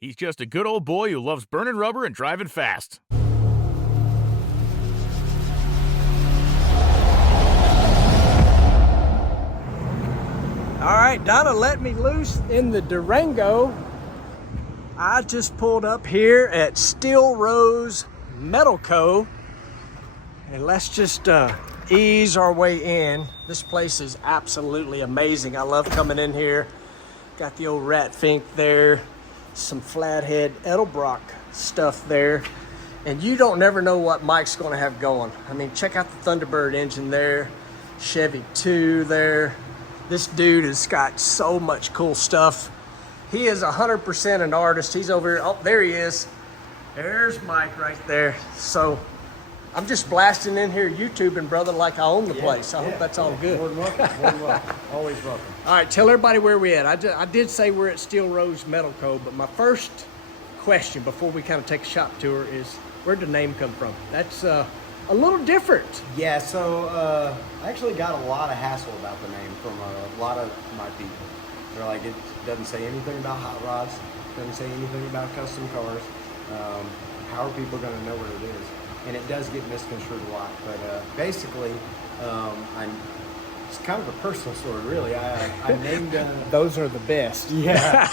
He's just a good old boy who loves burning rubber and driving fast. All right, Donna let me loose in the Durango. I just pulled up here at Steel Rose Metal Co. And let's just ease our way in. This place is absolutely amazing. I love coming in here. Got the old Rat Fink there, some Flathead Edelbrock stuff there. And you don't never know what Mike's gonna have going. I mean, check out the Thunderbird engine there, Chevy 2 there. This dude has got so much cool stuff. He is 100% an artist. He's over here. Oh, there he is. There's Mike right there. So I'm just blasting in here YouTubing, brother, like I own the place. I hope that's all good. More than welcome. More than welcome. Always welcome. All right, tell everybody where we're at. I did say we're at Steel Rose Metal Co., but my first question before we kind of take a shop tour is, where'd the name come from? That's a little different. Yeah, so I actually got a lot of hassle about the name from a lot of my people. They're like, it doesn't say anything about hot rods, doesn't say anything about custom cars. How are people going to know what it is? And it does get misconstrued a lot. But basically, it's kind of a personal story, really. I named... Those are the best. Yeah,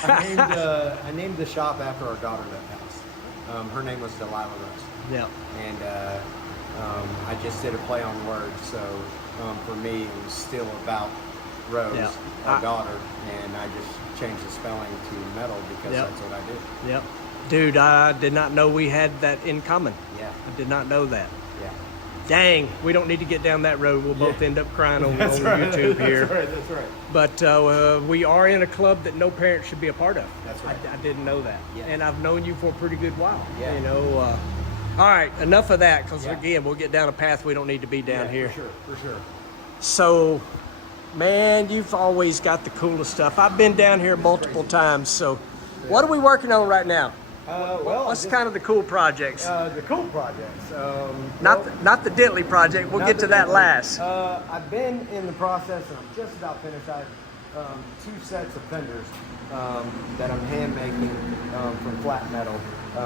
I named the shop after our daughter that house. Her name was Delilah Rose. Yeah. And I just did a play on words, so for me it was still about Rose, our daughter, and I just changed the spelling to metal because that's what I did. Yep. Dude, I did not know we had that in common. Yeah. I did not know that. Yeah. Dang, we don't need to get down that road. We'll both end up crying on That's YouTube here. That's right. But we are in a club that no parent should be a part of. That's right. I didn't know that. Yeah. And I've known you for a pretty good while. Yeah. You know, all right, enough of that, because again, we'll get down a path we don't need to be down here. For sure. So, man, you've always got the coolest stuff. I've been down here multiple times. So, what are we working on right now? What's kind of the cool projects? The cool projects. Not the Diddley project. We'll get to that last. I've been in the process, and I'm just about finished. I have 2 sets of fenders that I'm hand making from flat metal.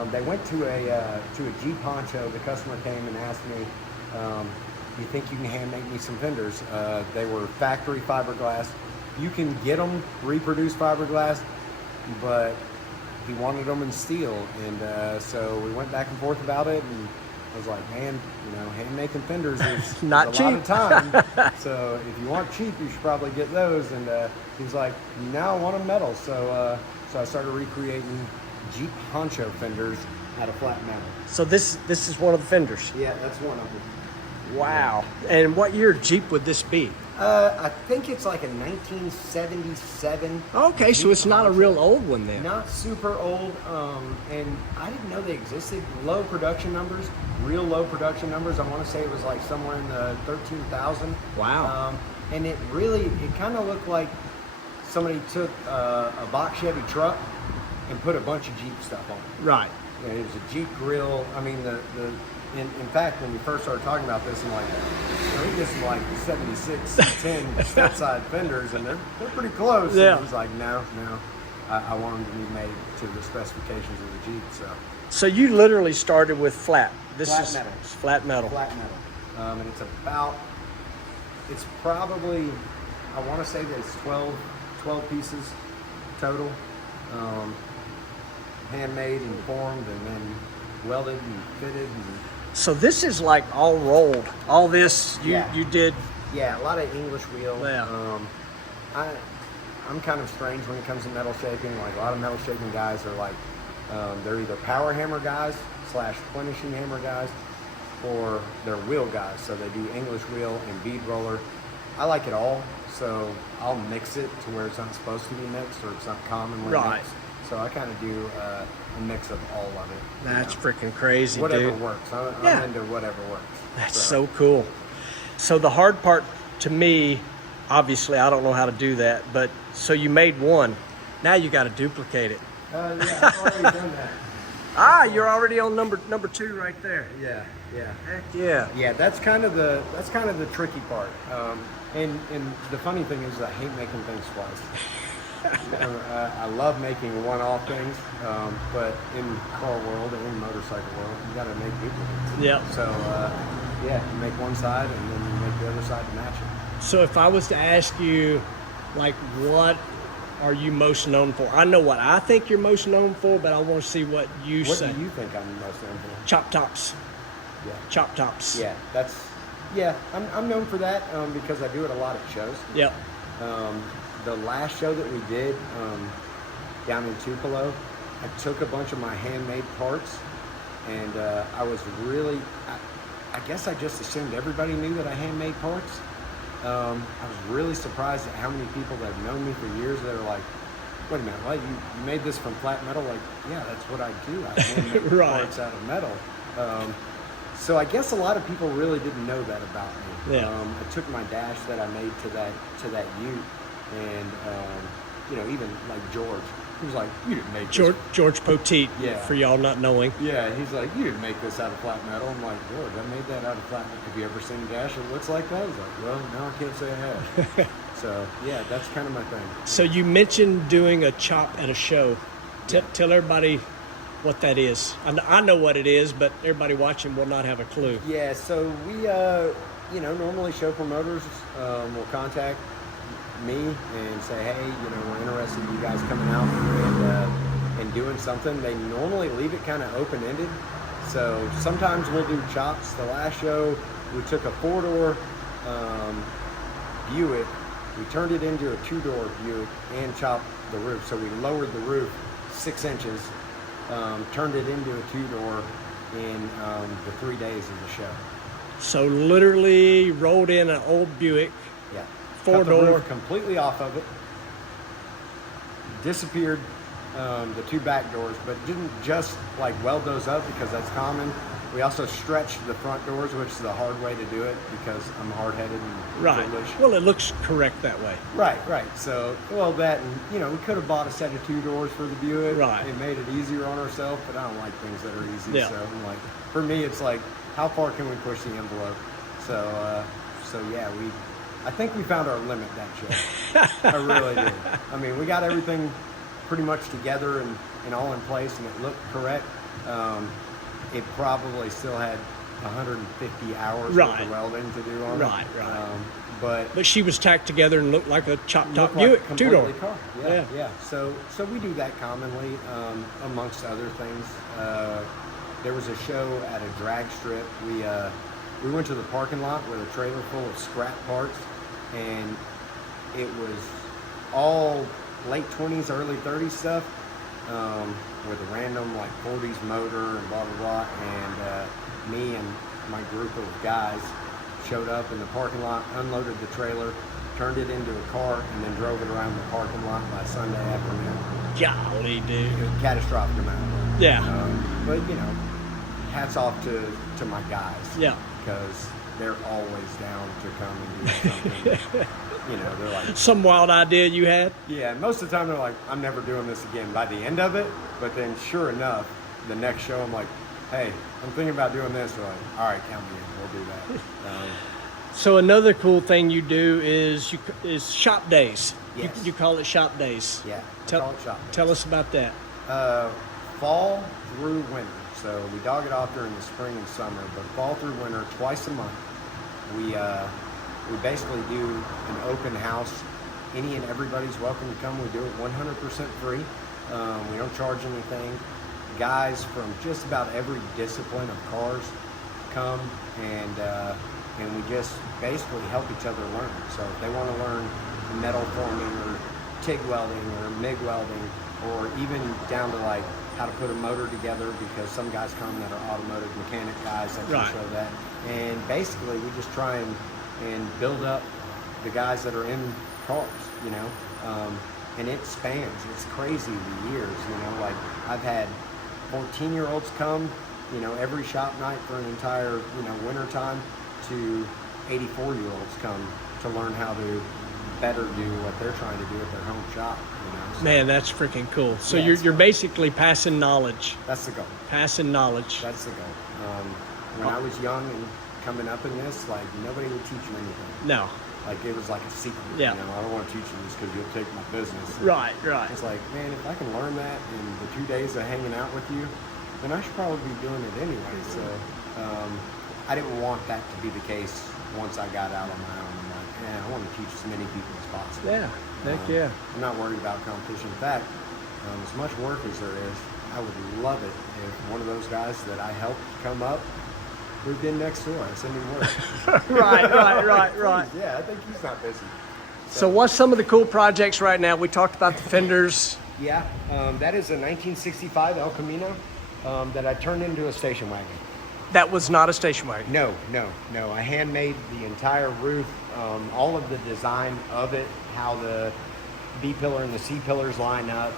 They went to a Jeep Honcho. The customer came and asked me, "You think you can hand make me some fenders?" They were factory fiberglass. You can get them reproduced fiberglass, but he wanted them in steel, and so we went back and forth about it, and I was like, man, hand making fenders is not a cheap. lot of time. So if you want cheap, you should probably get those. And he's like, now I want them metal. So I started recreating Jeep Honcho fenders out of flat metal. So this is one of the fenders. Yeah, that's one of them. Wow. And what year Jeep would this be? I think it's like a 1977. Okay, so it's not a real old one then. Not super old, and I didn't know they existed. Low production numbers, real low production numbers. I want to say it was like somewhere in the 13,000. Wow. And it kind of looked like somebody took a box Chevy truck and put a bunch of Jeep stuff on it. Right. It was a Jeep grill. I mean, in fact, when we first started talking about this, I'm like, I think this is like 76, 10 step-side fenders, and they're pretty close. Yeah. And he's like, no, I want them to be made to the specifications of the Jeep. So you literally started with flat. This Flat is metal. flat metal. Flat metal. And it's probably, I want to say that it's 12 pieces total. Handmade and formed and then welded and fitted. So this is like all rolled. All this you did. Yeah, a lot of English wheel. Yeah. I'm kind of strange when it comes to metal shaping. Like a lot of metal shaping guys are like, they're either power hammer guys / plenishing hammer guys, or they're wheel guys. So they do English wheel and bead roller. I like it all, so I'll mix it to where it's not supposed to be mixed or it's not commonly mixed. So I kind of do a mix of all of it. That's freaking crazy, whatever dude. works. I'm into whatever works. That's so cool. So the hard part to me, obviously, I don't know how to do that, but so you made one. Now you got to duplicate it. Yeah, I've already done that. You're already on number 2 right there. Yeah. Heck yeah. Yeah, that's kind of the tricky part. And the funny thing is, I hate making things twice. I love making one-off things, but in car world and in motorcycle world, you got to make duplicates. Yep. So, yeah, you make one side and then you make the other side to match it. So if I was to ask you, like, what are you most known for? I know what I think you're most known for, but I want to see what you say. What do you think I'm most known for? Chop tops. Yeah. Chop tops. Yeah, I'm known for that because I do it a lot at shows. Yep. The last show that we did down in Tupelo, I took a bunch of my handmade parts, and I was really, I guess I just assumed everybody knew that I handmade parts. I was really surprised at how many people that have known me for years that are like, wait a minute, what, you made this from flat metal? Like, yeah, that's what I do. I handmade Right. parts out of metal. So I guess a lot of people really didn't know that about me. Yeah. I took my dash that I made to that ute, and even like George, he was like, "You didn't make this." George Poteet, Yeah. for y'all not knowing. Yeah, he's like, "You didn't make this out of flat metal." I'm like, "George, I made that out of flat metal. Have you ever seen a dash that looks like that?" He's like, "Well, no, I can't say I have." So yeah, that's kind of my thing. So you mentioned doing a chop at a show. Tell everybody what that is. I know what it is, but everybody watching will not have a clue. Yeah, so we, normally show promoters will contact me and say, hey, we're interested in you guys coming out and doing something. They normally leave it kind of open-ended. So sometimes we'll do chops. The last show, we took a 4-door Buick. We turned it into a 2-door Buick and chopped the roof. So we lowered the roof 6 inches. Turned it into a 2-door in the 3 days of the show. So literally rolled in an old Buick, Yeah. 4-door. Cut the roof completely off of it. Disappeared the 2 back doors, but didn't just like weld those up because that's common. We also stretched the front doors, which is the hard way to do it because I'm hard-headed and Right. foolish. Well, it looks correct that way. Right. So, that, and we could have bought a set of 2 doors for the Buick. Right. It made it easier on ourselves, but I don't like things that are easy. Yeah. So I'm like, for me, it's like, how far can we push the envelope? So, yeah, I think we found our limit that show. I really did. I mean, we got everything pretty much together and all in place, and it looked correct. It probably still had 150 hours Right. of welding to do on Right. it. But she was tacked together and looked like a chop top Look like Buick, completely 2-door. car. Yeah. So we do that commonly, amongst other things. There was a show at a drag strip. We went to the parking lot with a trailer full of scrap parts, and it was all late 20s, early 30s stuff, with a random like 40s motor and blah blah blah. And me and my group of guys showed up in the parking lot, unloaded the trailer, turned it into a car, and then drove it around the parking lot by Sunday afternoon. Golly, dude. It was a catastrophic amount. Yeah. But hats off to my guys. Yeah. Because they're always down to come and do something. They're like, Some wild idea you had? yeah, most of the time they're like, I'm never doing this again by the end of it. But then sure enough, the next show I'm like, hey, I'm thinking about doing this. They're like, all right, count me in, we'll do that. So another cool thing you do is shop days. Yes. You call it shop days. Yeah, Tell call it shop days. Tell us about that. Fall through winter. So we dog it off during the spring and summer, but fall through winter, twice a month, we basically do an open house. Any and everybody's welcome to come. We do it 100% free. We don't charge anything. Guys from just about every discipline of cars come, and we just basically help each other learn. So if they want to learn metal forming or TIG welding or MIG welding, or even down to like how to put a motor together, because some guys come that are automotive mechanic guys that can Right. show that. And basically we just try and build up the guys that are in cars, and it spans. It's crazy the years, like I've had 14-year-olds come, every shop night for an entire, winter time, to 84-year-olds come to learn how to better do what they're trying to do at their home shop, So Man, that's freaking cool. So Yeah, it's you're fun. basically passing knowledge. that's the goal. Passing knowledge. That's the goal. When I was young and coming up in this, like, nobody would teach you anything. No. like it was like a secret. Yeah. You know, I don't want to teach you this because you'll take my business. Right. It's like, man, if I can learn that in the 2 days of hanging out with you, then I should probably be doing it anyway. So I didn't want that to be the case once I got out on my own. I'm like, man, I want to teach as many people as possible. Yeah. Heck yeah. I'm not worried about competition. In fact, as much work as there is, I would love it if one of those guys that I helped come up moved in next door and send me work. Right. Yeah, I think he's not busy. So what's some of the cool projects right now? We talked about the fenders. Yeah, that is a 1965 El Camino that I turned into a station wagon. That was not a station wagon. No. I handmade the entire roof, all of the design of it, how the B pillar and the C pillars line up.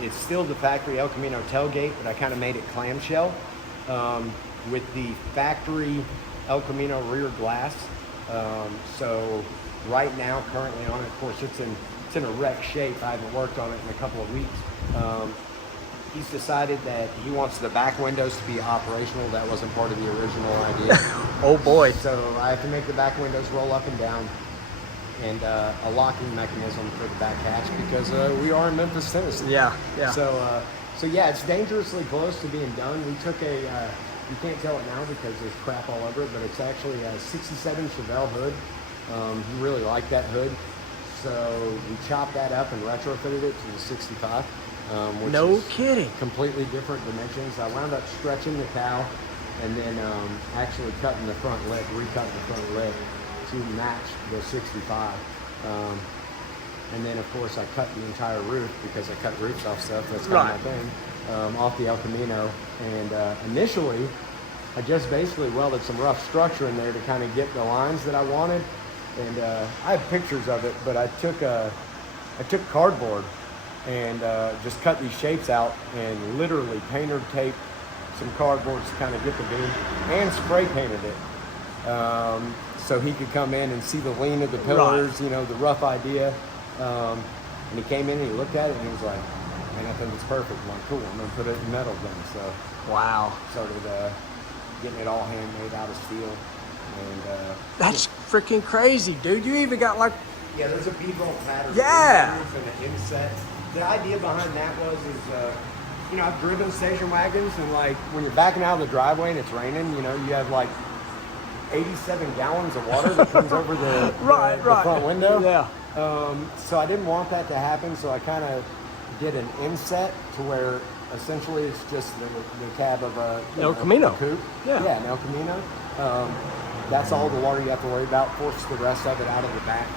It's still the factory El Camino tailgate, but I kind of made it clamshell with the factory El Camino rear glass. So right now, currently on it, of course, it's in a wreck shape. I haven't worked on it in a couple of weeks. He's decided that he wants the back windows to be operational. That wasn't part of the original idea. Oh boy. So I have to make the back windows roll up and down, and a locking mechanism for the back hatch because we are in Memphis, Tennessee. Yeah. So yeah, it's dangerously close to being done. We took a, you can't tell it now because there's crap all over it, but it's actually a 67 Chevelle hood. He really liked that hood. So we chopped that up and retrofitted it to the 65. Which No is kidding. completely different dimensions. I wound up stretching the cow and then actually cutting the front lip, recutting the front lip to match the 65. And then, of course, I cut the entire roof because I cut roofs off stuff. That's kind of my thing. Off the El Camino. And initially, I just basically welded some rough structure in there to kind of get the lines that I wanted. And I have pictures of it, but I took cardboard and just cut these shapes out and literally painter taped some cardboard to kind of get the beam and spray painted it. So he could come in and see the lean of the pillars, you know, the rough idea. And he came in and he looked at it and he was like, man, I think it's perfect. I'm like, cool, I'm going to put it in metal then. So Wow. started getting it all handmade out of steel. And That's freaking crazy, dude. You even got like, yeah, there's a B-bolt pattern. Yeah. And an inset. The idea behind that was, you know, I've driven station wagons and like when you're backing out of the driveway and it's raining, you know, you have like 87 gallons of water that comes over the front window. Yeah. So I didn't want that to happen, so I kind of did an inset to where essentially it's just the cab of a El Camino. coupe. Yeah. An El Camino. That's all the water you have to worry about. Force the rest of it out of the back.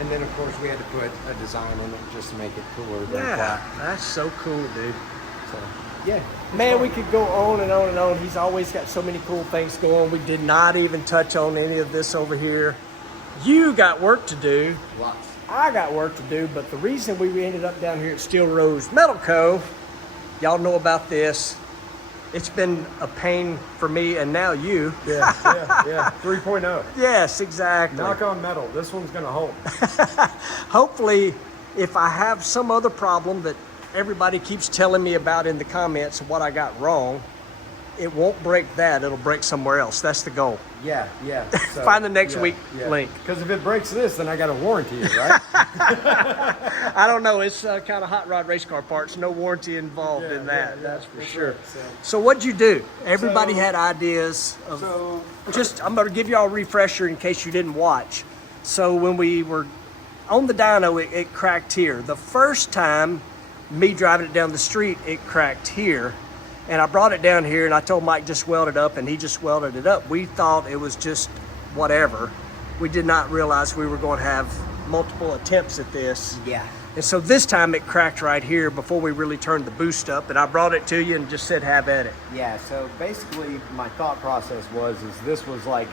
And then, of course, we had to put a design in it just to make it cooler than flat. That's so cool, dude. So, yeah. Man, we could go on and on and on. He's always got so many cool things going. We did not even touch on any of this over here. You got work to do. Lots. I got work to do, but the reason we ended up down here at Steel Rose Metal Co., y'all know about this. It's been a pain for me and now you. Yeah. 3.0. Yes, exactly. Knock on metal. This one's going to hold. Hopefully, if I have some other problem that everybody keeps telling me about in the comments of what I got wrong, it won't break that. It'll break somewhere else. That's the goal. Yeah. So, Find the next week link. Because if it breaks this, then I got to warranty it, right? I don't know. It's kind of hot rod race car parts. No warranty involved in that. That's for sure. So what'd you do? Everybody had ideas. I'm going to give y'all a refresher in case you didn't watch. So when we were on the dyno, it cracked here. The first time, me driving it down the street, it cracked here. And I brought it down here and I told Mike just weld it up and he just welded it up. We thought it was just whatever. We did not realize we were going to have multiple attempts at this. Yeah. And so this time it cracked right here before we really turned the boost up, and I brought it to you and just said, have at it. Yeah, so basically my thought process is this was like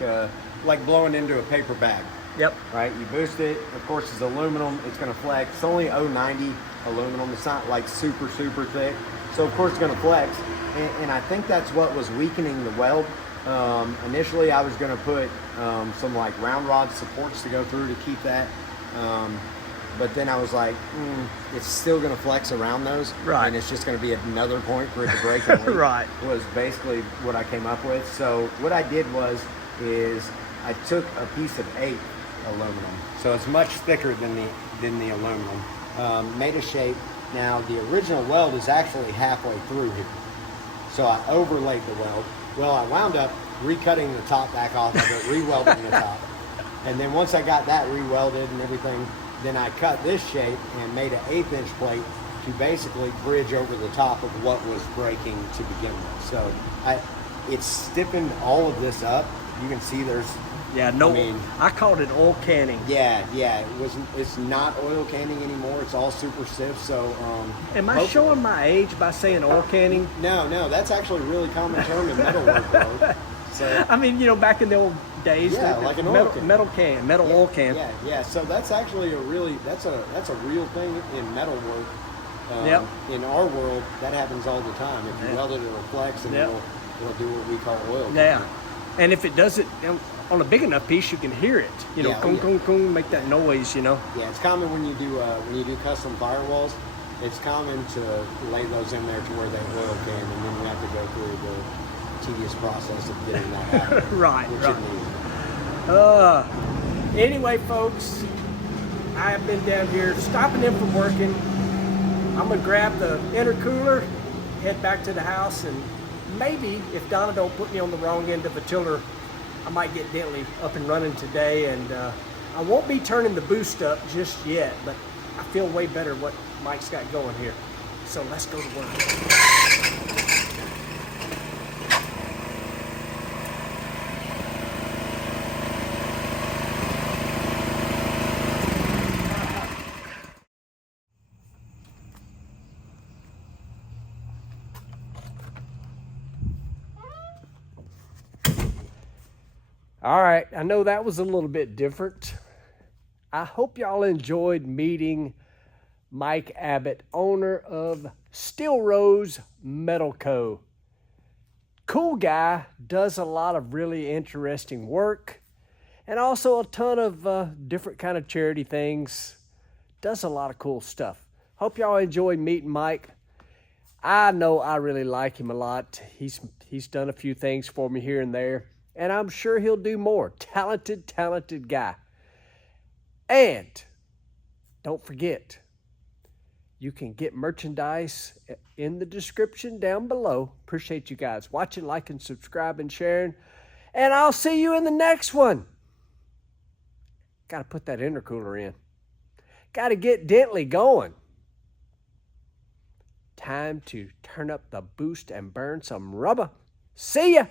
blowing into a paper bag. Yep. Right, you boost it, of course it's aluminum, it's gonna flex. It's only 090 aluminum, it's not like super thick. So of course it's gonna flex. And I think that's what was weakening the weld. Initially I was gonna put some like round rod supports to go through to keep that. But then I was like, it's still gonna flex around those. Right. And it's just gonna be another point for it to break and leak. Right. Was basically what I came up with. So what I did is I took a piece of 8 aluminum, so it's much thicker than the aluminum. Made a shape. Now the original weld is actually halfway through here, so I overlaid the weld. Well, I wound up recutting the top back off of it, re-welding the top, and then once I got that re-welded and everything, then I cut this shape and made an 1/8 inch plate to basically bridge over the top of what was breaking to begin with. So it's stiffened all of this up. You can see there's, Yeah, no, I called it oil canning. yeah, it's not oil canning anymore. It's all super stiff. So Am I showing my age by saying oil canning? No, that's actually a really common term in metalwork, bro. So I mean, back in the old days, yeah, like an oil metal oil can. Yeah. So that's actually that's a real thing in metalwork. In our world, that happens all the time. If you weld it, it'll flex and it'll do what we call oil canning. Yeah, and if it does it on a big enough piece, you can hear it. Kung, make that noise. Yeah, it's common when you do custom firewalls. It's common to lay those in there to where they oil can, and then you have to go through the tedious process of getting that out. Right. Anyway, folks, I have been down here stopping in from working. I'm gonna grab the intercooler, head back to the house, and maybe if Donna don't put me on the wrong end of a tiller, I might get Dentley up and running today. And I won't be turning the boost up just yet, but I feel way better what Mike's got going here. So let's go to work. All right, I know that was a little bit different. I hope y'all enjoyed meeting Mike Abbot, owner of Steel Rose Metal Co. Cool guy, does a lot of really interesting work, and also a ton of different kind of charity things. Does a lot of cool stuff. Hope y'all enjoyed meeting Mike. I know I really like him a lot. He's done a few things for me here and there, and I'm sure he'll do more. Talented guy. And don't forget, you can get merchandise in the description down below. Appreciate you guys watching, liking, subscribing, sharing. And I'll see you in the next one. Got to put that intercooler in. Got to get Dentley going. Time to turn up the boost and burn some rubber. See ya.